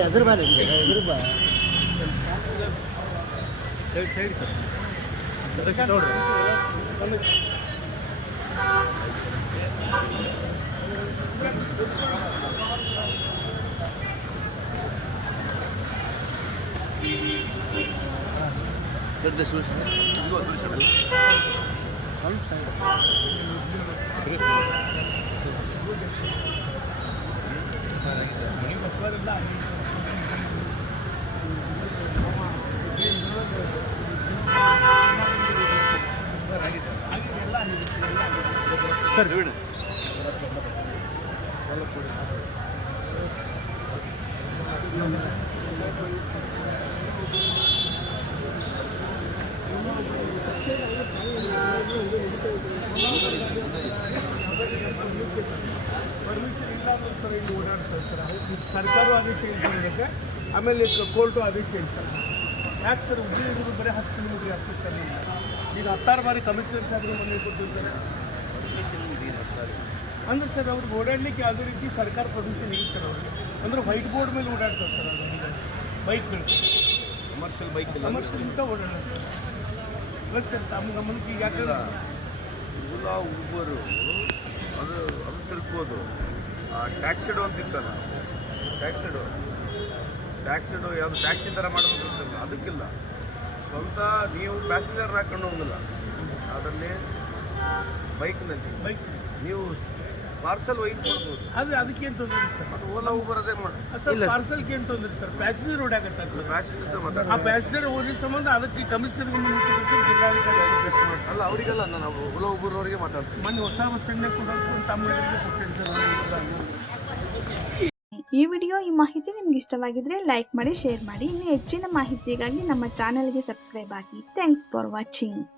ಎದುರು ಬಾ ಎದುರು ಬಾ ಸೈಡ್ ಸರ್ ನೋಡ್ರಿ ಸರ್ ಬಿಡಿ ಪರ್ಮಿಷನ್ ಇಲ್ಲ ಸರ್ ಇಲ್ಲಿ ಓಡಾಡ್ತಾರೆ ಸರ್ ಸರ್ಕಾರ ಆದೇಶ ಹೇಳ್ತಾರೆ ಆಮೇಲೆ ಕೋರ್ಟು ಆದೇಶ ಹೇಳ್ತಾರೆ ಯಾಕೆ ಸರ್ ಉದ್ಯೋಗ ಬರೀ 10 ಕಿಲೋಮೀಟರ್ ಆಗ್ತದೆ ಸರ್ ಈಗ 16 ಬಾರಿ ಕಮಿಷನರ್ ಸಾಹೇಬರು ಮನೆ ಕೊಟ್ಟಿರ್ತಾರೆ ಅಂದ್ರೆ ಸರ್ ಅವ್ರಿಗೆ ಓಡಾಡಲಿಕ್ಕೆ ಯಾವುದೇ ರೀತಿ ಸರ್ಕಾರ ಪರ್ಮಿಷನ್ ಇಲ್ಲ ಸರ್ ಅವ್ರಿಗೆ ಅಂದ್ರೆ ವೈಟ್ ಬೋರ್ಡ್ ಮೇಲೆ ಓಡಾಡ್ತಾರೆ ಸರ್ ಅದು ಬೈಕ್ಗಳು ಕಮರ್ಷಿಯಲ್ ಇಂತ ಓಡಾಡ್ತಾರೆ ಇವಾಗ ಸರ್ ತಮ್ಮ ಗಮನಕ್ಕೆ ಈಗ ಯಾಕಂದ್ರೆ ಓಲಾ ಊಬರು ಅದು ತಿಳ್ಕೋದು ಟ್ಯಾಕ್ಸಿಡು ಅಂತ ಇತ್ತಲ್ಲ ಟ್ಯಾಕ್ಸಿಡು ಯಾವುದು ಟ್ಯಾಕ್ಸಿ ಥರ ಮಾಡೋದು ಗೊತ್ತಿಲ್ಲ ಅದಕ್ಕಿಲ್ಲ ಸ್ವಂತ ನೀವು ಪ್ಯಾಸೆಂಜರ್ ಹಾಕೊಂಡು ಹೋಗಲ್ಲ ಅದರಲ್ಲಿ ಬೈಕ್ನಲ್ಲಿ ನೀವು ಪಾರ್ಸಲ್ ಒಯ್ದು ಕೊಡ್ಬೋದು ಅದಕ್ಕೇನು ತೊಂದರೆ ಸರ್ ಅದು ಓಲಾ ಊಬರ್ ಅದೇ ಮಾಡಿ ಸರ್ ಪಾರ್ಸಲ್ಗೆ ಏನು ತೊಂದರೆ ಸರ್ ಪ್ಯಾಸೆಂಜರ್ ಓಡಾಗತ್ತೆ ಸರ್ ಪ್ಯಾಸೆಂಜರ್ ಆ ಪ್ಯಾಸೆಂಜರ್ ಓದಿದ ಸಂಬಂಧ ಅದಕ್ಕೆ ಕಮಿಷನರ್ಗೆ ಜಿಲ್ಲಾಧಿಕಾರಿ ಅಲ್ಲ ಅವರಿಗೆಲ್ಲ ನಾವು ಓಲಾ ಊಬರ್ ಅವರಿಗೆ ಮಾತಾಡ್ತೀವಿ ಮೊನ್ನೆ ಹೊಸ ಬಸ್ ಸ್ಟ್ಯಾಂಡ್ನಾಗ ಕೂಡ ತಮ್ಮ ಈ ವಿಡಿಯೋ ಈ ಮಾಹಿತಿ ನಿಮ್ಗೆ ಇಷ್ಟವಾಗಿದ್ರೆ ಲೈಕ್ ಮಾಡಿ ಶೇರ್ ಮಾಡಿ ಇನ್ನು ಹೆಚ್ಚಿನ ಮಾಹಿತಿಗಾಗಿ ನಮ್ಮ ಚಾನೆಲ್ಗೆ ಸಬ್ಸ್ಕ್ರೈಬ್ ಆಗಿ ಥ್ಯಾಂಕ್ಸ್ ಫಾರ್ ವಾಚಿಂಗ್.